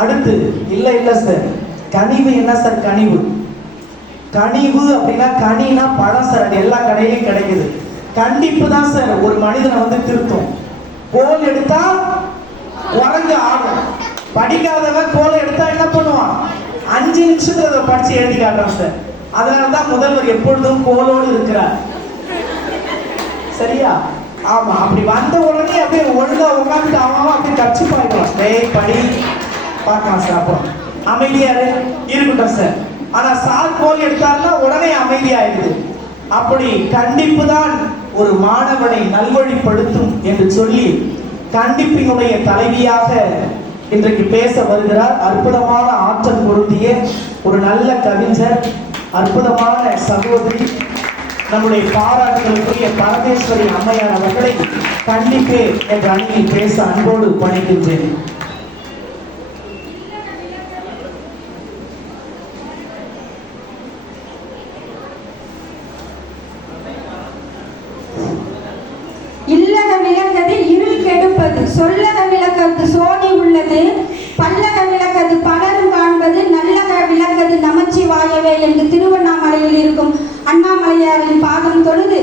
அடுத்து இல்ல சார், கனிவு என்ன சார்? கனிவு அப்படின்னா கனினா பழம் சார், அது எல்லா கடையிலையும் கிடைக்குது. கண்டிப்பு தான் சார் ஒரு மனிதனை வந்து திருத்தும். கோல் எடுத்தா உறங்க ஆடும். படிக்காதவன் கோல் எடுத்தா என்ன பண்ணுவான்? 5 நிமிஷத்துல படிச்சு எழுதி காட்டுறான் சார். அதனாலதான் முதல்வர் எப்பொழுதும் கோலோடு இருக்கிறார். சரியா? ஆமா, அப்படி வந்த உடனே அப்படியே ஒழுங்கா உட்காந்துட்டு அவன் அப்படியே கட்சி பாய்க்கலாம். படி பார்க்கலாம் சார், அப்புறம் அமைதியா இருக்கட்டும் சார். ஆனா சார் கோல் எடுத்தாருன்னா உடனே அமைதியாயிடுது. அப்படி கண்டிப்பு தான் ஒரு மாணவனை நல்வழிப்படுத்தும் என்று சொல்லி கண்டிப்பினுடைய தலைவியாக இன்றைக்கு பேச வருகிறார். அற்புதமான ஆற்றல் பொருந்திய ஒரு நல்ல கவிஞர், அற்புதமான சகோதரி, நம்முடைய பாராட்டுகளுக்குரிய பரமேஸ்வரி அம்மையார் அவர்களை கண்டிப்பே என்ற அணியில் பேச அன்போடு பணிக்கின்றேன். இல்லக விளக்கது இருள் கெடுப்பது, சொல்லக விளக்கது சோதி உள்ளது, பல்லக விளக்கது பலரும் காண்பது, நல்லக விளக்கது நமச்சிவாயவே என்று திருவண்ணாமலையில் இருக்கும் அண்ணாமலையாரின் பாதம் தொழுது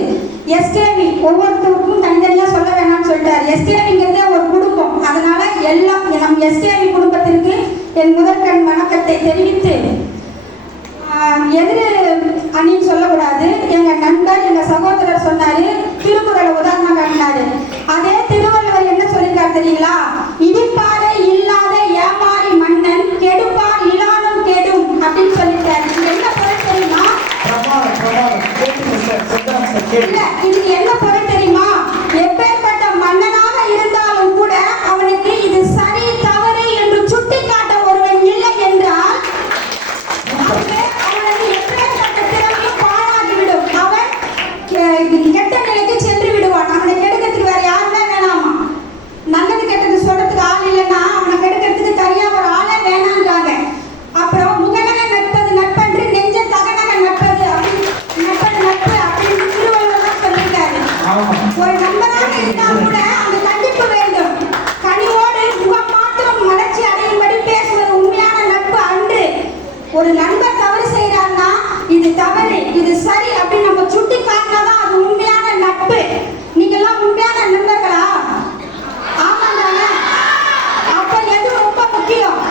எஸ்கேவி ஒவ்வொருத்தருக்கும் தனித்தனியா சொல்ல வேணாம்னு சொல்லிட்டார். எஸ்கேவிங்கிறதே ஒரு குடும்பம். அதனால எல்லாம் நம் எஸ்கேவி குடும்பத்திற்கு என் முதற்கண் வணக்கத்தை தெரிவித்து, எதிர் அணின்னு சொல்லக்கூடாது, எங்க நண்பர் எங்க சகோதரர் சொன்னாரு, திருக்குறளை உதாரணம் காட்டினாரு. அதே திருவள்ளுவர் என்ன சொல்லியிருக்காரு தெரியுங்களா? இடிப்பாறை இல்லாத ஏமாறி மன்னன் கெடுப்பார் இலானும் கெடும் அப்படின்னு சொல்லிட்டாரு. இது என்ன பொருள் தெரியுமா? இல்ல, இதுக்கு என்ன பொருள் தெரியுமா? எப்பேற்பட்ட மன்னனாக இருந்தாலும் கூட அவனுக்கு இது சரி தவறு என்று சுட்டி காட்ட ஒருவன் இல்லை என்றால் அவனது எப்பேற்பட்ட திறமையும் பாழாகிவிடும். அவன் கெட்ட நிலைக்கு சென்று விடுவான். அவனை கெடுக்கிறதுக்கு வேற யாருமே வேணாமா. நல்லது கெட்டது சொல்றதுக்கு ஆள் இல்லைன்னா அவனை கெடுக்கிறதுக்கு தனியா ஒரு ஆளே வேணான்றாங்க. அப்புறம் முகநக நட்பது நட்பன்று நெஞ்ச தகநக நட்பது நட்பு அப்படின்னு திருவள்ளுவர் சொல்லியிருக்காரு. ஒரு நண்பராக இருந்தால் கூட அந்த கண்டிப்பு வேண்டும். கனிவோடு முகம் மாத்திரம் மலர்ச்சி அடையும்படி பேசுவது உண்மையான நட்பு அன்று. ஒரு நண்பர் தவறு செய்யறாருன்னா இது தவறு இது சரி அப்படின்னு நம்ம சுட்டி காட்டினாதான் அது உண்மையான நட்பு. நீங்க எல்லாம் உண்மையான நண்பர்களா? ஆமாங்க. அப்ப எது ரொம்ப முக்கியம்?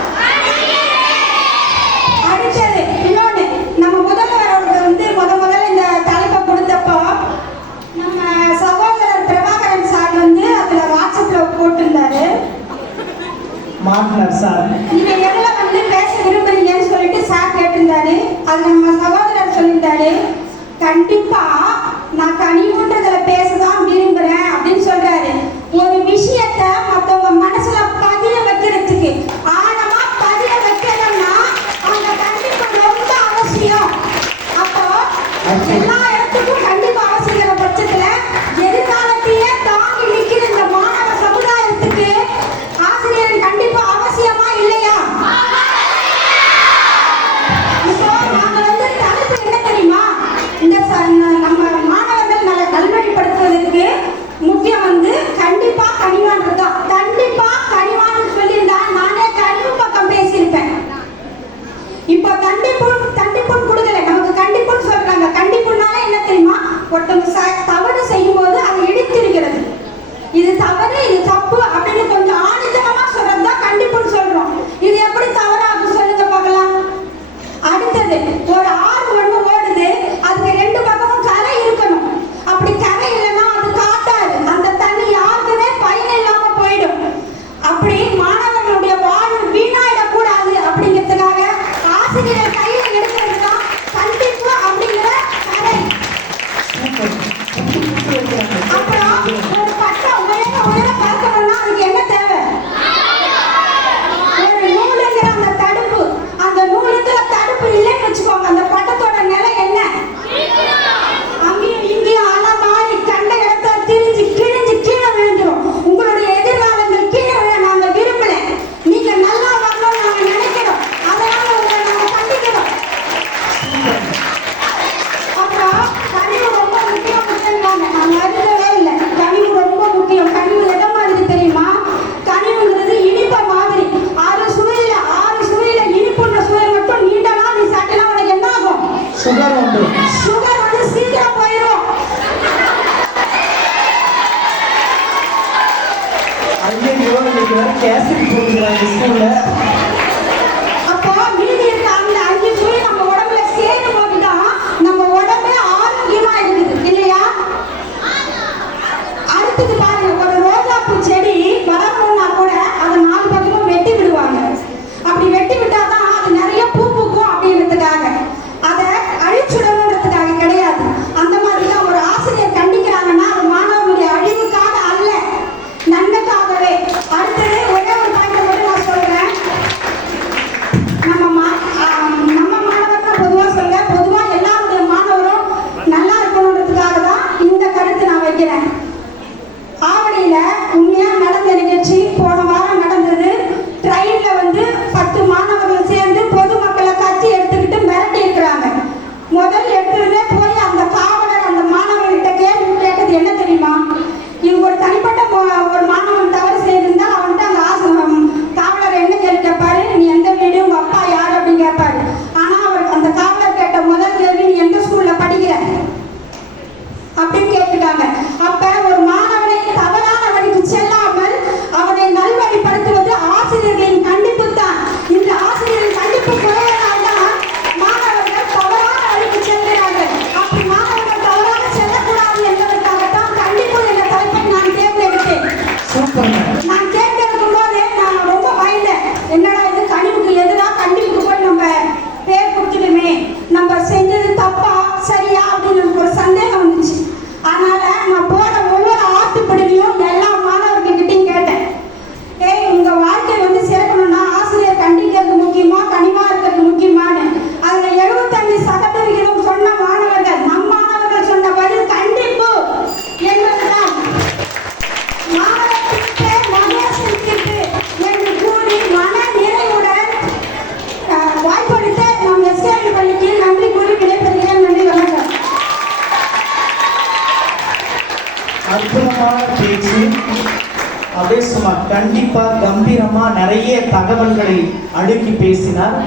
அடுத்தது இன்னொன்னு, நம்ம முதல்வர் அவர்கள் வந்து முதல்ல இந்த தலைப்பை கொடுத்தப்போ நம்ம சகோதரர் பிரபாகரன் சார் வந்து அதுல வாட்ஸ்அப்ல போட்டிருந்தாரு, மார்க்னர் சார், நீங்க எதுல வந்து பேச விரும்புறீங்கன்னு சொல்லிட்டு சார் கேட்டிருந்தாரு. அது நம்ம சகோதரர் சொல்லியிருந்தாரு, கண்டிப்பா நான் கனிவுன்றதுல பேசதான் விரும்புறேன் அப்படின்னு சொல்றாரு. ஒரு விஷயத்தை மத்தவங்க மனசுல பதிய வைக்கிறதுக்கு, ஆழமா பதிய வைக்கணும்னா அந்த கண்டிப்பு ரொம்ப அவசியம். அப்போ எல்லா இடத்துக்கும் கண்டிப்பா அவசியம் பட்சத்துல எதிர்காலத்தையே தாங்கி நிற்கிற இந்த மாணவ சமுதாயத்துக்கு ஆசிரியரின் கண்டிப்பா அவசியமா இல்லையா? இப்போ நாங்க வந்து தலைப்பு என்ன தெரியுமா? இந்த நம்ம மாணவர்கள் நல்ல கல்வி சுகர் உண்டு. சுகர் வந்து சீக்கிரம் போயிடும். ஐயோ, இன்னைக்கு வேற கேசரி போட்டுக்கிறாங்க ஸ்கூல்ல. அப்போ மீதி இருக்க அந்த 5 சுவை நம்ம உடம்புல சேரும் போதுதான் நம்ம உடம்பு ஆரோக்கியமா இருக்குது இல்லையா? அடுத்தது பாருங்க, ஒரு ரோஜாப்பூ செடி வளரணும்னா கூட அதை 4 பக்கமும் வெட்டி விடுவாங்க. அப்படி வெட்டி விட்டாதான் அது நிறைய பூ பூக்கும் அப்படின்றதுக்காக, அதை அழிச்சுடணுன்றதுக்காக கிடையாது. அந்த மாதிரி தான் ஒரு ஆசிரியர் கண்டிக்கிறாங்கன்னா அது மாணவர்களுடைய அழிவுக்காக அல்ல, நன்மைக்காகவே. அடுத்தது ஒரே ஒரு பாயிண்ட் மட்டும் நான் சொல்றேன். நம்ம மாணவர்கள் பொதுவா சொல்ல, பொதுவா எல்லாருடைய மாணவரும் நல்லா இருக்கணுன்றதுக்காக தான் இந்த கருத்து நான் வைக்கிறேன். ஆவடியில உண்மையா நடந்த நிகழ்ச்சி போன வாரம் நடந்தது. ட்ரெயின்ல வந்து 10 மாணவர்கள் சேர்ந்து பொதுமக்களை கத்தி எடுத்துக்கிட்டு மிரட்டி இருக்கிறாங்க. முதல் எடுத்துருந்தே போய் அந்த காவலர் அந்த மாணவர்கிட்ட கேள்வி கேட்டது என்ன தெரியுமா? இவங்க ஒரு தனிப்பட்ட ஒரு மாணவன் தவறு செய்திருந்தால் அவன்கிட்ட அந்த காவலர் என்ன கேள்வி கேட்பாரு? நீ எந்த வீடு, உங்க அப்பா யார் அப்படின்னு கேட்பாரு. ஆனா அவர் அந்த காவலர் கேட்ட முதல் கேள்வி, நீ எந்த ஸ்கூல்ல படிக்கிற அப்படின்னு கேட்டுட்டாங்க. அப்ப ஒரு மாணவனை தவறான வழிக்கு செல்லாமல் அவனை நல்வழிப்படுத்துவது ஆசிரியர்களின் கண்டிப்பு தான். இந்த ஆசிரியரின் கண்டிப்பு குறைவதால்தான் மாணவர்கள் தவறான வழிக்கு செல்கிறார்கள். அப்படி மாணவர்கள் தவறாக செல்லக்கூடாது என்பதற்காகத்தான் கண்டிப்பு என்ற தலைப்பை நான் தேர்ந்தெடுத்தேன். சூப்பர். நான் தேர்ந்தெடுக்கும் போது நான் ரொம்ப பயந்தேன். என்னடா இது, கனிவுக்கு எதிராக கண்டிப்புக்கு போய் நம்ம பேர் கொடுத்துடுமே, நம்ம செஞ்சது தப்பா சரியா அப்படின்னு ஒரு சந்தேகம் வந்துச்சு. அதனால நான் போன ஒவ்வொரு ஆட்டுப்படியும் எல்லா மாணவர்கிட்டையும் கேட்டேன், ஏய் உங்க வாழ்க்கை வந்து சிறக்கணும்னா ஆசிரியர் கண்டிக்கிறது முக்கியமா கனிவா இருக்கிறது முக்கியமானு. அதுல 75% சொன்ன மாணவர்கள், நம் மாணவர்கள் சொன்ன பதில் கண்டிப்பு என்பதுதான். மாணவர்களுக்கு மகேசனுக்கு என்று கூறி மன நிறைவுடன் வாய்ப்பளித்த நம் எஸ்ஆர்பி பள்ளிக்கு நன்றி கூறி விடைபெறுகிறேன். நன்றி, வணக்கம். அற்புதமான பேச்சு. அப்படியே சும்மா கண்டிப்பா கம்பீரமா நிறைய தகவல்களை அடுக்கி பேசினார்.